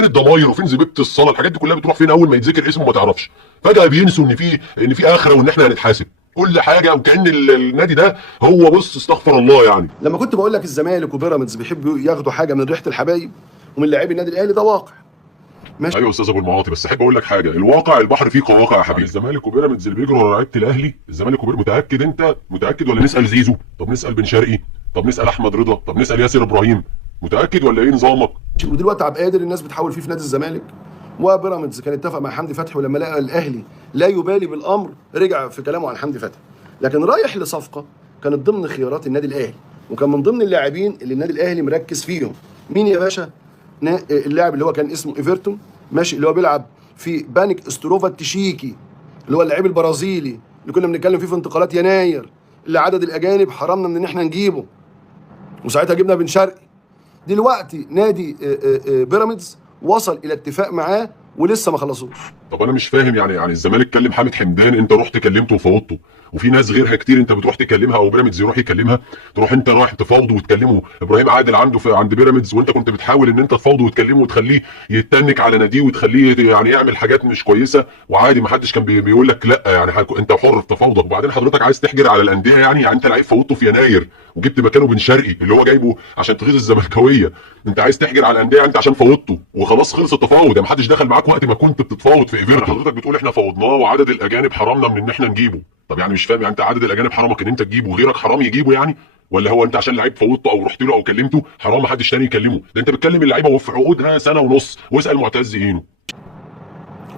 فين الضماير وفين زبيبه الصلاه؟ الحاجات دي كلها بتروح فين اول ما يتذكر اسمه ما تعرفش؟ فجاه بينسوا ان في اخره وان احنا هنتحاسب كل حاجه، وكأن النادي ده هو بص استغفر الله يعني. لما كنت بقول لك الزمالك وبيراميدز بيحبوا ياخدوا حاجه من ريحه الحبايب ومن لاعبي النادي الاهلي، ده واقع. ماشي. ايوه يا استاذ ابو المعاطي، بس احب اقول لك حاجه، الواقع البحر فيه قواقع يا حبيبي. الزمالك وبيراميدز اللي بيجروا ورا لعيبه الاهلي، الزمالك وبيراميدز، متاكد انت؟ متاكد ولا نسال زيزو؟ طب نسال بن شرقي؟ طب نسال احمد رضا؟ طب نسال ياسر ابراهيم؟ متاكد ولا ايه نظامك؟ ودلوقتي عبد القادر الناس بتحاول فيه في نادي الزمالك، وبيراميدز كان اتفق مع حمدي فتحي، ولما لقى الاهلي لا يبالي بالامر رجع في كلامه عن حمدي فتحي، لكن رايح لصفقه كانت ضمن خيارات النادي الاهلي، وكان من ضمن اللاعبين اللي النادي الاهلي مركز فيهم. مين يا باشا؟ اللاعب اللي هو كان اسمه ايفرتون، ماشي، اللي هو بيلعب في بانك استروفا التشيكي، اللي هو اللاعب البرازيلي اللي كنا بنتكلم فيه في انتقالات يناير، اللي عدد الاجانب حرمنا من ان احنا نجيبه، وساعتها جبنا بن شرقي. دلوقتي نادي بيراميدز وصل الى اتفاق معاه ولسه ما خلصوش. طب انا مش فاهم يعني الزمالك كلم حامد حمدان، انت رحت كلمته وفوضته، وفي ناس غيرها كتير انت بتروح تكلمها او بيراميدز يروح يكلمها، تروح انت رايح تفاوضه وتكلمه. ابراهيم عادل عنده عند بيراميدز، وانت كنت بتحاول ان انت تفاوضه وتكلمه وتخليه يتنك على ناديه وتخليه يعني يعمل حاجات مش كويسه، وعادي ما حدش كان بيقول لك لا، يعني انت حر في تفاوضك. وبعدين حضرتك عايز تحجر على الانديه يعني انت لعيب فوضته في يناير وجبت مكانه بن شرقي اللي هو جايبه عشان تغيظ الزملكاويه، انت عايز تحجر على الانديه انت عشان فوضته وخلاص خلص التفاوض، يعني ما حدش دخل معاك وقت ما كنت بتتفاوض في ايفرتون. حضرتك بتقول احنا فوضناه وعدد الاجانب حرمنا من ان احنا نجيبه. طب يعني مش فاهم، يعني انت عدد الاجانب حرمك ان انت تجيبه وغيرك حرام يجيبه يعني؟ ولا هو انت عشان لعيب فوضته او رحت له او كلمته حرام ما حدش تاني يكلمه؟ ده انت بتكلم اللعيبه وفي عقودها سنه ونص، واسال معتز اينو.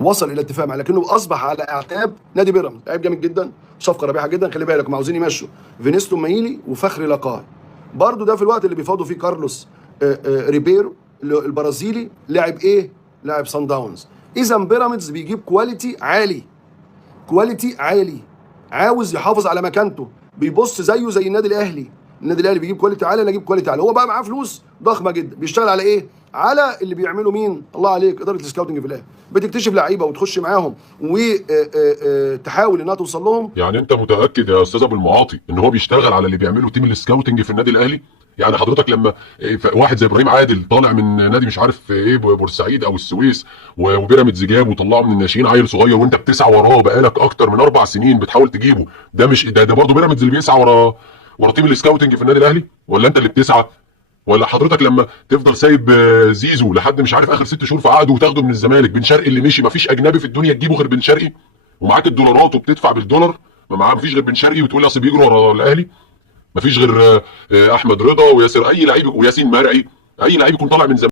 وصل الى اتفاق معاه، لكنه اصبح على اعتاب نادي بيراميدز، لعيب جامد جدا، صفقه ربيعه جدا. خلي بالك هم عاوزين يمشوا فينيستو مايلي وفخري لقاي، برضه ده في الوقت اللي بيفاوضوا فيه كارلوس ريبيرو البرازيلي، لاعب ايه؟ لاعب سان داونز. اذا بيراميدز بيجيب كواليتي عالي، كواليتي عالي، عاوز يحافظ على مكانته، بيبص زيه زي النادي الاهلي. النادي الاهلي بيجيب كواليتي عالي، انا اجيب كواليتي عالي. هو بقى معاه فلوس ضخمه جدا، بيشتغل على ايه؟ على اللي بيعمله مين؟ الله عليك، اداره السكاوتنج في الاهلي بتكتشف لعيبه وتخش معاهم وتحاول انها توصل لهم. يعني انت متاكد يا استاذ ابو المعاطي ان هو بيشتغل على اللي بيعمله تيم السكاوتنج في النادي الاهلي؟ يعني حضرتك لما واحد زي ابراهيم عادل طالع من نادي مش عارف ايه بورسعيد او السويس، وبيراميدز جابه وطلعه من الناشئين عيل صغير، وانت بتسعى وراه بقالك اكتر من 4 سنين بتحاول تجيبه، ده مش ده برضه بيراميدز اللي بيسعى ورا تيم السكاوتنج في النادي الاهلي؟ ولا انت اللي بتسعى؟ ولا حضرتك لما تفضل سايب زيزو لحد مش عارف اخر 6 شهور في عقده وتاخده من الزمالك، بن شرقي اللي مشي، مفيش اجنبي في الدنيا تجيبه غير بن شرقي، ومعاك الدولارات وبتدفع بالدولار، ما معاه مفيش غير بن شرقي، وتقول لي اصل بيجروا ورا الاهلي؟ مفيش غير احمد رضا وياسر، اي لعيب، وياسين مرعي، اي لعيب يكون طالع من زمان